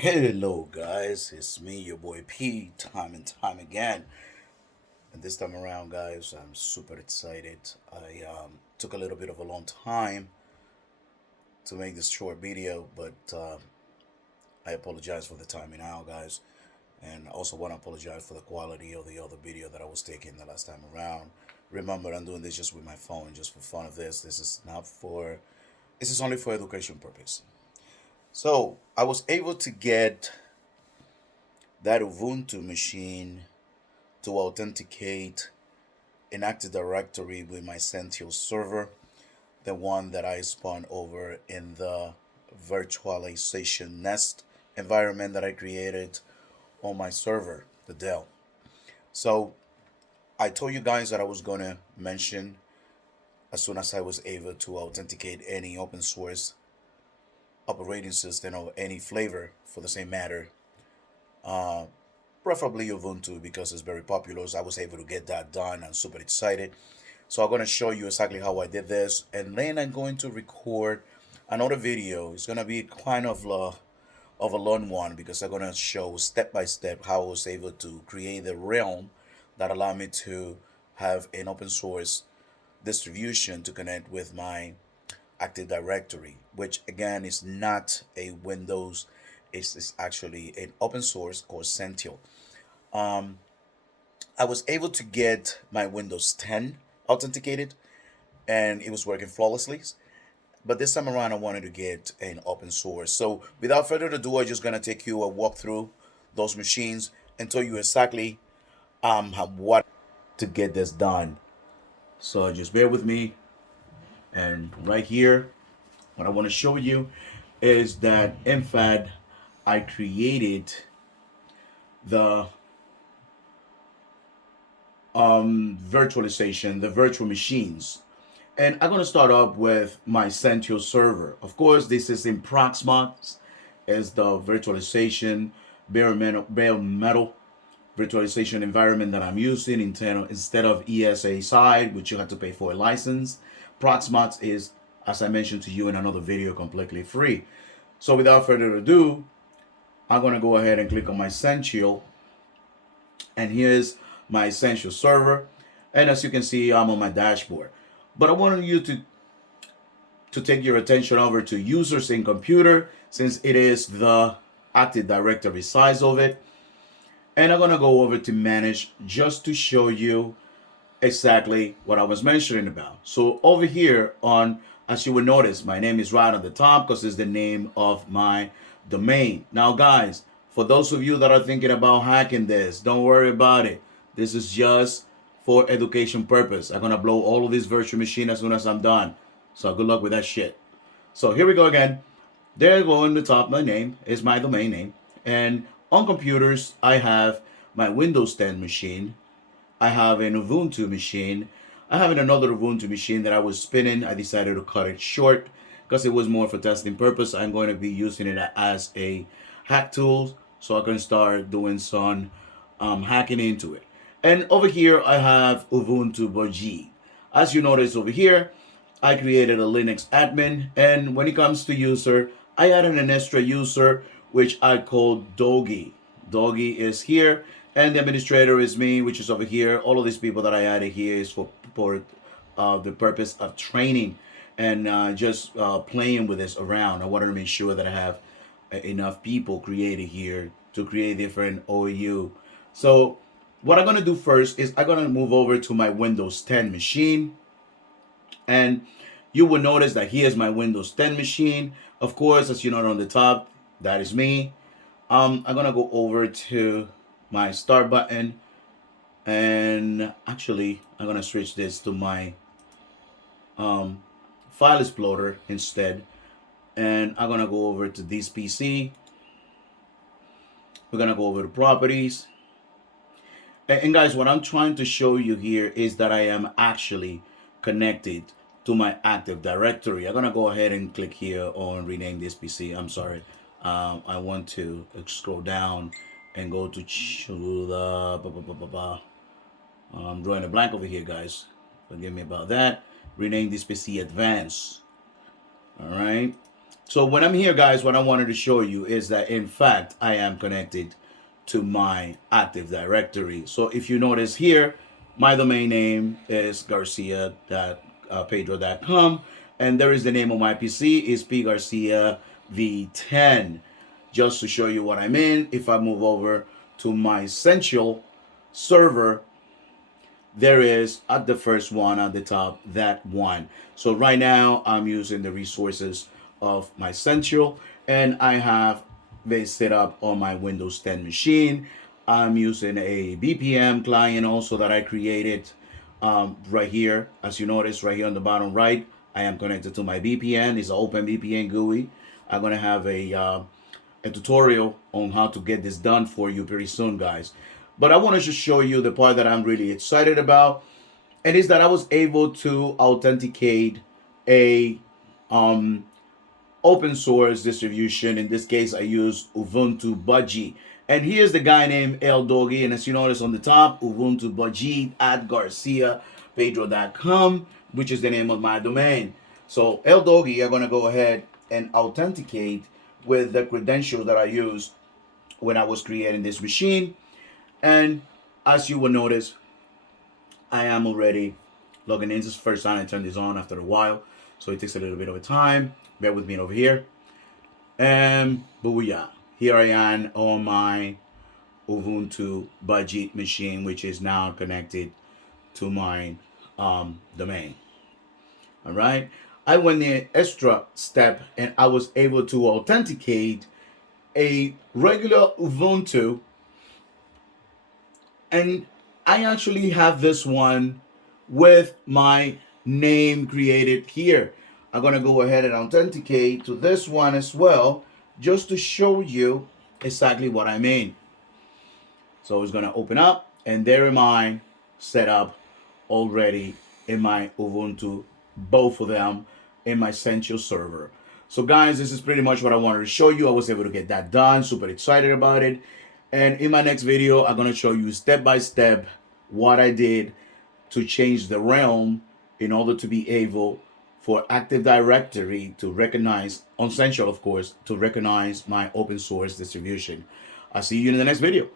Hello, guys. It's me, your boy P, time and time again. And this time around, guys, I'm super excited. I took a little bit of a long time to make this short video, but I apologize for the timing out, guys. And I also want to apologize for the quality of the other video that I was taking the last time around. Remember, I'm doing this just with my phone, just for fun of this. This is only for education purpose. So I was able to get that Ubuntu machine to authenticate an Active Directory with my Zentyal server, the one that I spun over in the virtualization nest environment that I created on my server, the Dell. So I told you guys that I was going to mention as soon as I was able to authenticate any open source operating system of any flavor for the same matter, uh, preferably Ubuntu because it's very popular. So I was able to get that done. I'm super excited. So I'm going to show you exactly how I did this, and then I'm going to record another video. It's going to be kind of a long one because I'm going to show step by step how I was able to create the realm that allowed me to have an open source distribution to connect with my Active Directory, which again is not a Windows. It's actually an open source called Zentyal. Um, I was able to get my Windows 10 authenticated and it was working flawlessly. But this time around, I wanted to get an open source. So without further ado, I'm just gonna take you a walk through those machines and tell you exactly what to get this done. So just bear with me. And right here, what I want to show you is that in fact I created the virtualization, the virtual machines. And I'm going to start up with my Zentyal server. Of course, this is in Proxmox, is the virtualization bare metal virtualization environment that I'm using instead of ESA side, which you have to pay for a license. Proxmox is, as I mentioned to you in another video, completely free. So without further ado, I'm going to go ahead and click on my Zentyal, and here's my Essential server. And as you can see, I'm on my dashboard. But I wanted you to take your attention over to users in computer, since it is the Active Directory size of it. And I'm going to go over to manage just to show you exactly what I was mentioning about. So over here on, as you will notice, my name is right on the top because it's the name of my domain. Now guys, for those of you that are thinking about hacking this, don't worry about it. This is just for education purpose. I'm gonna blow all of this virtual machine as soon as I'm done. So good luck with that shit. So here we go again. There you go on the top, my name is my domain name. And on computers, I have my Windows 10 machine. I have an Ubuntu machine. I have another Ubuntu machine that I was spinning. I decided to cut it short because it was more for testing purpose. I'm going to be using it as a hack tool so I can start doing some hacking into it. And over here, I have Ubuntu Boji. As you notice over here, I created a Linux admin. And when it comes to user, I added an extra user, which I called Doggy. Doggy is here, and the administrator is me, which is over here. All of these people that I added here is for the purpose of training and just playing with this around. I wanted to make sure that I have enough people created here to create different OU. So what I'm going to do first is I'm going to move over to my Windows 10 machine, and you will notice that here's my Windows 10 machine. Of course, as you know on the top, that is me. I'm gonna go over to my start button, and actually I'm gonna switch this to my um, file explorer instead, and I'm gonna go over to this PC. We're gonna go over to properties, and guys, what I'm trying to show you here is that I am actually connected to my Active Directory. I'm gonna go ahead and click here on rename this PC. I'm sorry. I want to scroll down and go to the. I'm drawing a blank over here, guys. Forgive me about that. Rename this PC Advanced. All right. So when I'm here, guys, what I wanted to show you is that in fact I am connected to my Active Directory. So if you notice here, my domain name is garcia.pedro.com, and there is the name of my PC is pgarcia v10. Just to show you what I mean, if I move over to my Zentyal server, there is at the first one at the top, that one. So right now I'm using the resources of my Zentyal, and I have they set up on my Windows 10 machine. I'm using a BPM client also that I created right here. As you notice right here on the bottom right, I am connected to my VPN. It's an open VPN GUI. I'm gonna have a tutorial on how to get this done for you pretty soon, guys. But I want to just show you the part that I'm really excited about, and is that I was able to authenticate a um, open source distribution. In this case, I use Ubuntu Budgie. And here's the guy named El Doggy, and as you notice on the top, Ubuntu Budgie at GarciaPedro.com, which is the name of my domain. So El Doggy, I'm gonna go ahead and authenticate with the credentials that I used when I was creating this machine. And as you will notice, I am already logging in. This is the first time I turn this on after a while, so it takes a little bit of a time. Bear with me over here. And booyah, here I am on my Ubuntu Budget machine, which is now connected to my domain. All right. I went the extra step and I was able to authenticate a regular Ubuntu, and I actually have this one with my name created here. I'm gonna go ahead and authenticate to this one as well, just to show you exactly what I mean. So it's gonna open up, and there am I set up already in my Ubuntu, both of them in my Zentyal server. So guys, this is pretty much what I wanted to show you. I was able to get that done, super excited about it. And in my next video, I'm gonna show you step by step what I did to change the realm in order to be able for Active Directory to recognize, on Zentyal of course, to recognize my open source distribution. I'll see you in the next video.